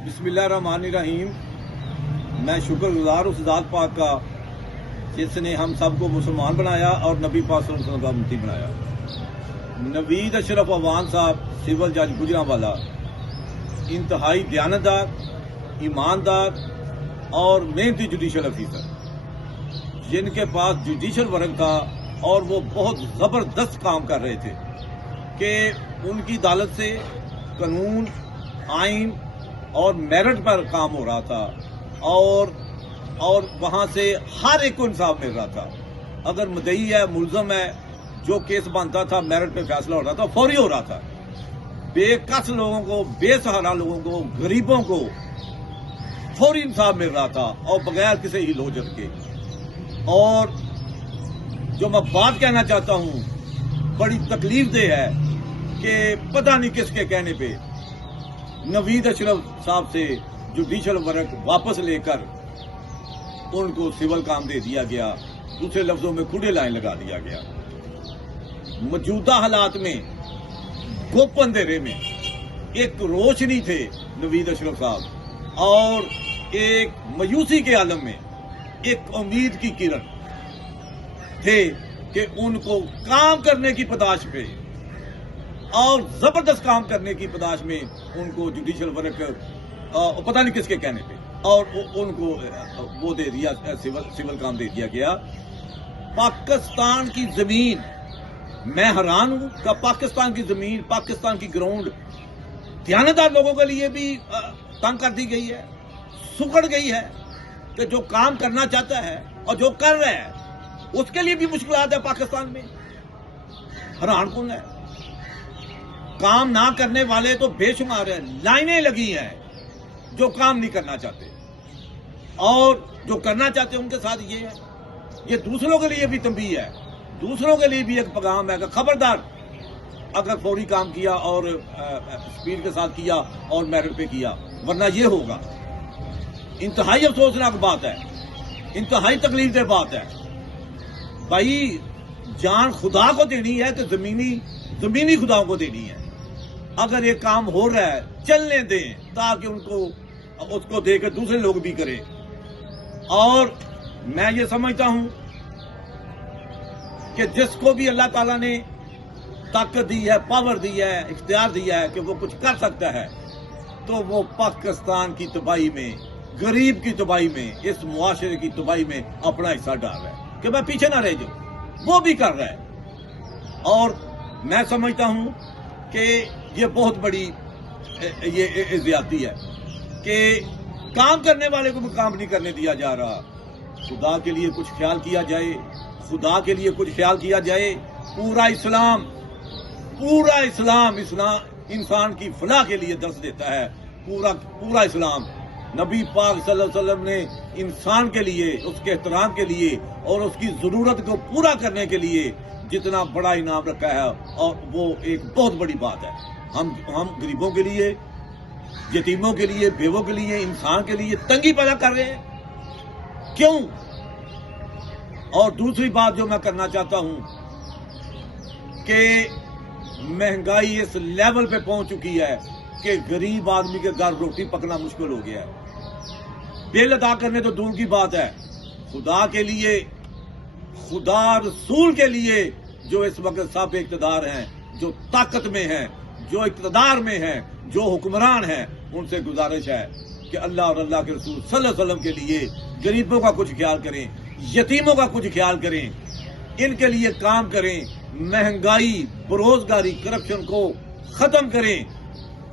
बिस्मिल्लाहिर्रहमानिर्रहीम। मैं शुक्रगुजार उस ज़ात पाक का जिसने हम सब को मुसलमान बनाया और नबी पाक सल्लल्लाहु अलैहि वसल्लम का उम्मती बनाया। नवीद अशरफ अवान साहब सिविल जज गुजरांवाला इंतहाई दयानतदार, ईमानदार और मेहनती जुडिशल अफीसर, जिनके पास जुडिशल वर्क था और वो बहुत ज़बरदस्त काम कर रहे थे कि उनकी अदालत से कानून, आइन और मेरिट पर काम हो रहा था और वहां से हर एक को इंसाफ मिल रहा था। अगर मुद्दई है, मुलजम है, जो केस बनता था मेरिट पे फैसला हो रहा था, फौरी हो रहा था। बेकस लोगों को, बेसहारा लोगों को, गरीबों को फौरी इंसाफ मिल रहा था और बगैर किसी ही लोचर के। और जो मैं बात कहना चाहता हूं, बड़ी तकलीफ दे है कि पता नहीं किसके कहने पे नवीद अशरफ साहब से जुडिशल वर्क वापस लेकर उनको सिविल काम दे दिया गया। दूसरे लफ्जों में खुदे लाइन लगा दिया गया। मौजूदा हालात में गुप अंधेरे में एक रोशनी थे नवीद अशरफ साहब और एक मायूसी के आलम में एक उम्मीद की किरण थे कि उनको काम करने की पदाश पे और जबरदस्त काम करने की पदाश में उनको जुडिशल वर्क पता नहीं किसके कहने पे और उनको वो दे दिया, सिविल काम दे दिया गया। पाकिस्तान की जमीन, मैं हैरान हूं कि पाकिस्तान की जमीन, पाकिस्तान की ग्राउंड दयानतदार लोगों के लिए भी तंग कर दी गई है, सुकड़ गई है कि जो काम करना चाहता है और जो कर रहा है उसके लिए भी मुश्किलात है। पाकिस्तान में हैरान कौन है? काम ना करने वाले तो बेशुमार है, लाइनें लगी हैं जो काम नहीं करना चाहते और जो करना चाहते हैं उनके साथ ये है। ये दूसरों के लिए भी तंबीह है, दूसरों के लिए भी एक पैगाम है कि खबरदार, अगर फौरी काम किया और स्पीड के साथ किया और मेरिट पे किया, वरना ये होगा। इंतहाई अफसोसनाक बात है, इंतहाई तकलीफदेह बात है। भाई, जान खुदा को देनी है तो जमीनी खुदाओं को देनी है। अगर ये काम हो रहा है चलने दें ताकि उसको देकर दूसरे लोग भी करें। और मैं ये समझता हूं कि जिसको भी अल्लाह ताला ने ताकत दी है, पावर दी है, इख्तियार दिया है कि वो कुछ कर सकता है, तो वो पाकिस्तान की तबाही में, गरीब की तबाही में, इस मुआशरे की तबाही में अपना हिस्सा डाल रहा है कि मैं पीछे ना रह जाऊं। वो भी कर रहा है और मैं समझता हूं कि ये बहुत बड़ी ये ज्यादती है कि काम करने वाले को भी काम नहीं करने दिया जा रहा। खुदा के लिए कुछ ख्याल किया जाए, खुदा के लिए कुछ ख्याल किया जाए। पूरा इस्लाम इंसान की फलाह के लिए दर्स देता है। पूरा इस्लाम, नबी पाक सल्लल्लाहु अलैहि वसल्लम ने इंसान के लिए, उसके एहतराम के लिए और उसकी जरूरत को पूरा करने के लिए जितना बड़ा इनाम रखा है, और वो एक बहुत बड़ी बात है। हम गरीबों के लिए, यतीमों के लिए, बेवों के लिए, इंसान के लिए तंगी पैदा कर रहे हैं। क्यों? और दूसरी बात जो मैं करना चाहता हूं कि महंगाई इस लेवल पे पहुंच चुकी है कि गरीब आदमी के घर रोटी पकना मुश्किल हो गया है। बिल अदा करने तो दूर की बात है, खुदा के लिए, खुदा रसूल के लिए जो इस वक्त सब इक़्तिदार हैं, जो ताकत में हैं, जो इक़्तिदार में हैं, जो हुक्मरान हैं, उनसे गुजारिश है कि अल्लाह और अल्लाह के रसूल सल्लल्लाहु अलैहि वसल्लम के लिए गरीबों का कुछ ख्याल करें, यतीमों का कुछ ख्याल करें, इनके लिए काम करें। महंगाई, बेरोजगारी, करप्शन को खत्म करें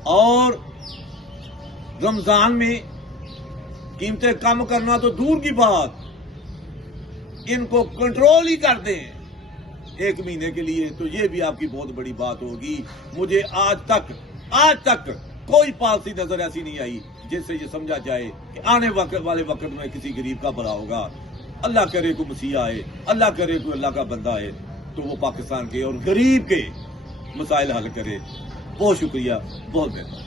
और रमजान में कीमतें कम करना तो दूर की बात, इनको कंट्रोल ही कर दें एक महीने के लिए, तो ये भी आपकी बहुत बड़ी बात होगी। मुझे आज तक कोई पॉलिसी नजर ऐसी नहीं आई जिससे ये समझा जाए कि आने वाले वक्त में किसी गरीब का भला होगा। अल्लाह करे को मसीहा आए, अल्लाह करे को अल्लाह का बंदा आए तो वो पाकिस्तान के और गरीब के मसाइल हल करे। बहुत शुक्रिया, बहुत बेहतर।